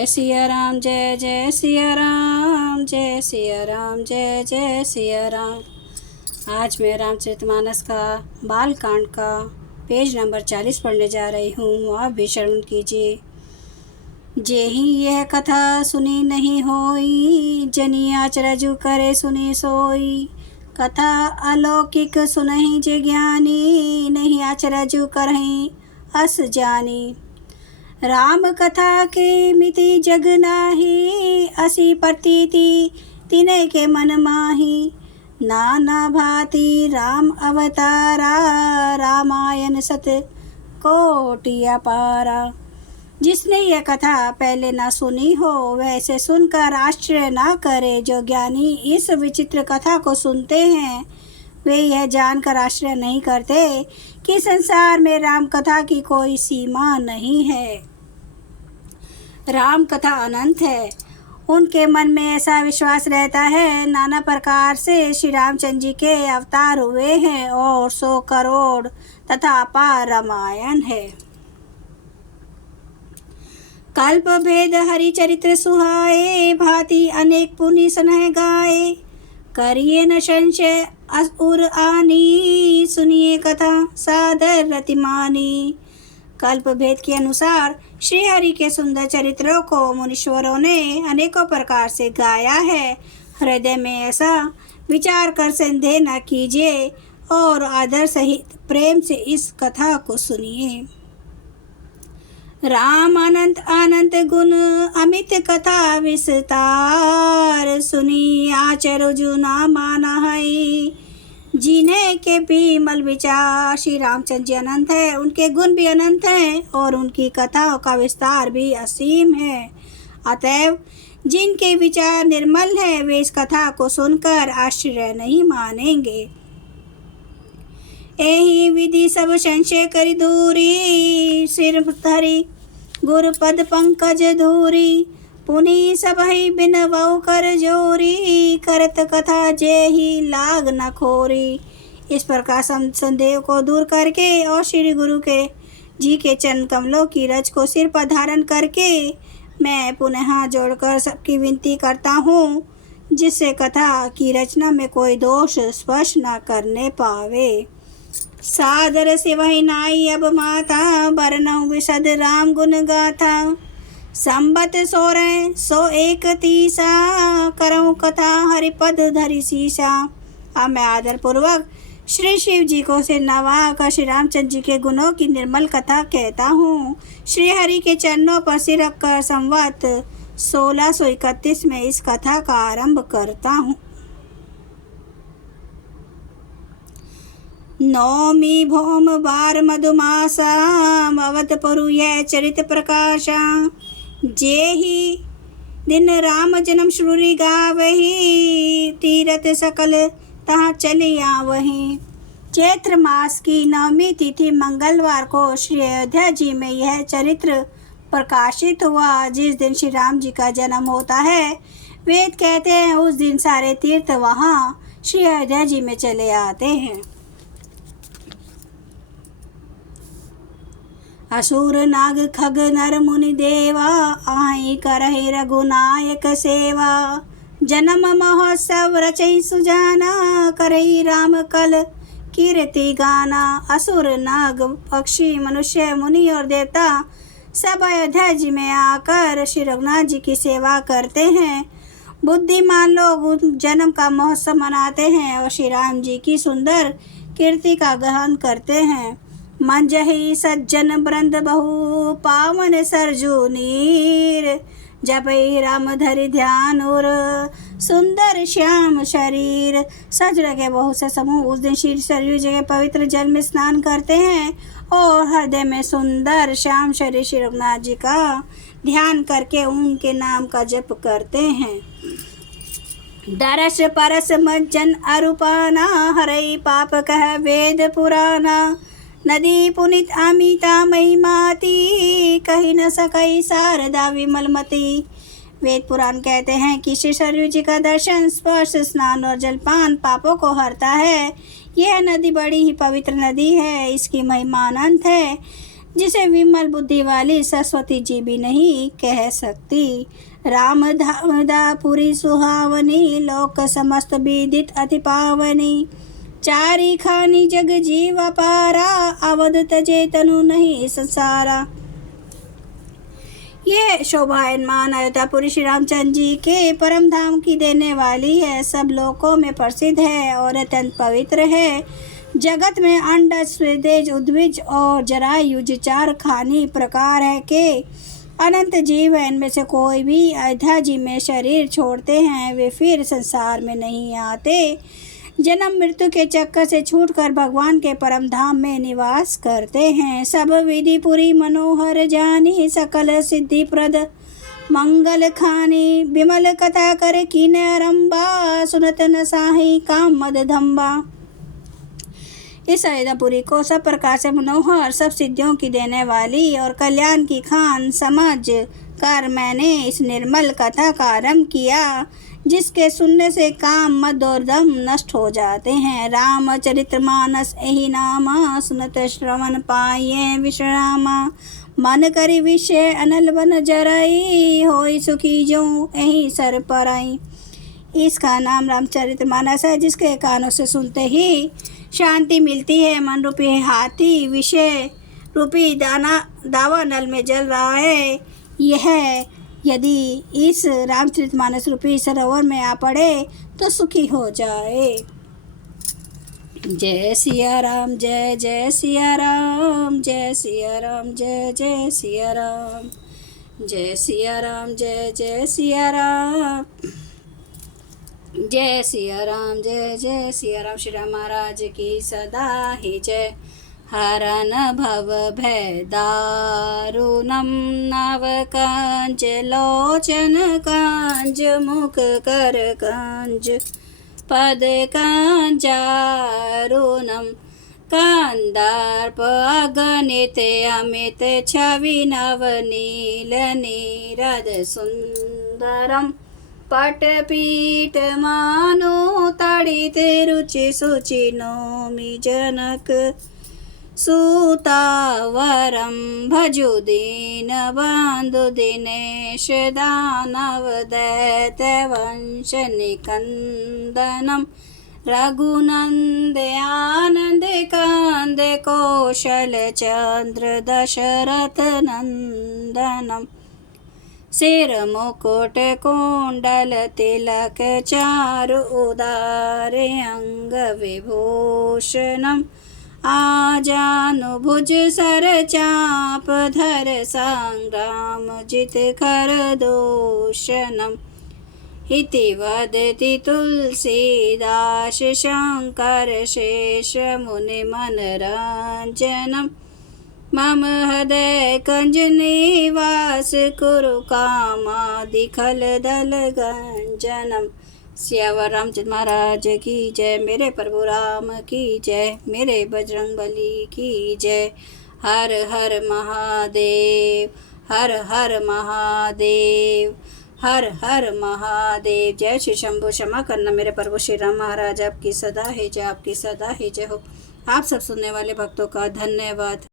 जय सिया राम, जय जय सिया राम, जय सिया राम, जय जय सिया राम। आज मैं रामचरितमानस का बालकांड का पेज नंबर 40 पढ़ने जा रही हूँ। आप भी श्रवण कीजिए। जेहि यह कथा सुनी नहीं होई, जनि आचरजु करे सुनी सोई। कथा अलौकिक सुनहि जे ज्ञानी, नहीं आचरजु करहि अस जानी। राम कथा के मिति जग नाही, असी प्रतीति तिने के मन माही। नाना भांति राम अवतारा, रामायण सत कोटि अपारा। जिसने यह कथा पहले ना सुनी हो, वैसे सुनकर आश्चर्य ना करे। जो ज्ञानी इस विचित्र कथा को सुनते हैं, वे यह जानकर आश्चर्य नहीं करते कि संसार में राम कथा की कोई सीमा नहीं है। राम कथा अनंत है। उनके मन में ऐसा विश्वास रहता है, नाना प्रकार से श्री रामचंद्र जी के अवतार हुए हैं और 100 करोड़ तथा अपार रामायण है। कल्प भेद हरि चरित्र सुहाए, भांति अनेक पुनि सनह गाए। करिए न संशय असुर आनी, सुनिए कथा सादर रति मानी। कल्प भेद के अनुसार श्री हरि के सुंदर चरित्रों को मुनीश्वरों ने अनेकों प्रकार से गाया है। हृदय में ऐसा विचार कर संदेह न कीजिए और आदर सहित प्रेम से इस कथा को सुनिए। राम अनंत अनंत गुण अमित कथा विस्तार, सुनी आचरजु ना माना है। जिन्हें के विमल विचार। श्री रामचंद्र जी अनंत है, उनके गुण भी अनंत हैं और उनकी कथाओं का विस्तार भी असीम है। अतएव जिनके विचार निर्मल है, वे इस कथा को सुनकर आश्चर्य नहीं मानेंगे। यही विधि सब संशय करि दूरी, सिर धरि गुरु पद पंकज धूरी। पुनि सबहि बिनवउ कर जोरी, करत कथा जेहि लाग न खोरी। इस प्रकार संदेह को दूर करके और श्री गुरु के जी के चरण कमलों की रज को सिर पर धारण करके मैं पुनः हाथ जोड़कर सबकी विनती करता हूँ, जिससे कथा की रचना में कोई दोष स्पर्श न करने पावे। सादर से वही नाई अब माता, बरनऊ विशद राम गुण गाथा। संबत 131 करऊँ कथा हरिपद धरि शीशा। अब मैं आदर पूर्वक श्री शिव जी को सिर नवा कर श्री रामचंद्र जी के गुणों की निर्मल कथा कहता हूँ। श्री हरि के चरणों पर सिर रखकर संवत 1631 में इस कथा का आरंभ करता हूँ। नौमी भौम बार मधुमासा, अवतपुरु यह चरित प्रकाशा। जेहि दिन राम जन्म श्रुरि गावही, तीरथ सकल तहाँ चले आवही। चैत्र मास की नवमी तिथि मंगलवार को श्री अयोध्या जी में यह चरित्र प्रकाशित हुआ। जिस दिन श्री राम जी का जन्म होता है, वेद कहते हैं उस दिन सारे तीर्थ वहाँ श्री अयोध्या जी में चले आते हैं। असुर नाग खग नर मुनि देवा, आई करहि रघुनायक सेवा। जन्म महोत्सव रचई सुजाना, करई राम कल कीर्ति गाना। असुर नाग पक्षी मनुष्य मुनि और देवता सब अयोध्या जी में आकर श्री रघुनाथ जी की सेवा करते हैं। बुद्धिमान लोग जन्म का महोत्सव मनाते हैं और श्री राम जी की सुंदर कीर्ति का गान करते हैं। मंजहि सज्जन वृंद बहु, पावन सरजू नीर। जपई राम धरि ध्यान और सुंदर श्याम शरीर। सज्जन के बहुत से समूह उस दिन श्री सरयू जी के पवित्र जल में स्नान करते हैं और हृदय में सुंदर श्याम शरीर श्री रघुनाथ जी का ध्यान करके उनके नाम का जप करते हैं। दरस परस मज्जन अरूपाना, हरई पाप कह वेद पुराना। नदी पुनित अमिता महिमाती, कही न सकई शारदा विमलमती। वेद पुराण कहते हैं कि श्री सरयू जी का दर्शन, स्पर्श, स्नान और जलपान पापों को हरता है। यह नदी बड़ी ही पवित्र नदी है, इसकी महिमा अनंत है। जिसे विमल बुद्धि वाली सरस्वती जी भी नहीं कह सकती। राम धाम दापुरी सुहावनी, लोक समस्त विदित अति पावनी। चारी खानी जग जीव पारा, अवध तजे तनु नहीं संसारा। यह शोभायमान अयोध्यापुरी श्री रामचंद्र जी के परम धाम की देने वाली है। सब लोकों में प्रसिद्ध है और अत्यंत पवित्र है। जगत में अंडज, स्वेदेज, उद्विज और जरायुज चार खानी प्रकार है के अनंत जीव है। इनमें से कोई भी अयोध्या जी में शरीर छोड़ते हैं वे फिर संसार में नहीं आते। जन्म मृत्यु के चक्कर से छूटकर भगवान के परम धाम में निवास करते हैं। सब विधि पुरी मनोहर जानी, सकल सिद्धि प्रद मंगल खानी। विमल कथा कर कीन आरंबा, सुनत न साही काम मद धम्बा। इस अयोध्यापुरी को सब प्रकार से मनोहर, सब सिद्धियों की देने वाली और कल्याण की खान समझ कर मैंने इस निर्मल कथा का आरंभ किया, जिसके सुनने से काम मद और दम नष्ट हो जाते हैं। रामचरितमानस यही नामा, सुनत श्रवण पाइये विश्रामा। मन करी विषय अनल बन जरई, होई सुखी जो यही सर परई। इसका नाम रामचरितमानस है, जिसके कानों से सुनते ही शांति मिलती है। मन रूपी हाथी विषय रूपी दावा नल में जल रहा है। यह यदि इस रामचरितमानस रूपी सरोवर में आ पड़े तो सुखी हो जाए। जय सिया राम, जय जय सिया राम, जय सिया राम, जय जय सिया राम, जय सिया राम, जय जय सिया राम, जय सिया राम, जय जय सिया राम। श्री राम महाराज की सदा ही जय। हरन भव भय दारुणम, नव कांज लोचन कांज, मुख कर कांज पद कांजारुणम। कांदार्प अगणित अमित छवि, नव नील नीरद सुंदरम। पटपीठ मानो तड़ित रुचि सुचि, नौमि जनक सूतावरम। भजु दीन बंधु दिनेश, दानव दैत्य वंश निकंदनम। रघुनंद आनंद कांद, कौशल चंद्र दशरथ नंदनम। सिर मुकुट कुंडल तिलक, चारु उदार अंग विभूषणम। आजानुभुज सर चाप धर, संग्राम जित कर दूषणम। इति वदति तुलसीदास, शंकर शेष मुनि मनरंजनम। मम हृदय कंज निवास, कुरु कामादि खल दल गंजनम। सियावर रामचंद्र महाराज की जय। मेरे प्रभु राम की जय। मेरे बजरंग बली की जय। हर हर महादेव, हर हर महादेव, हर हर महादेव। जय श्री शंभु। क्षमा करना मेरे प्रभु श्री राम महाराज, आपकी सदा है जय, आपकी सदा है जय हो। आप सब सुनने वाले भक्तों का धन्यवाद।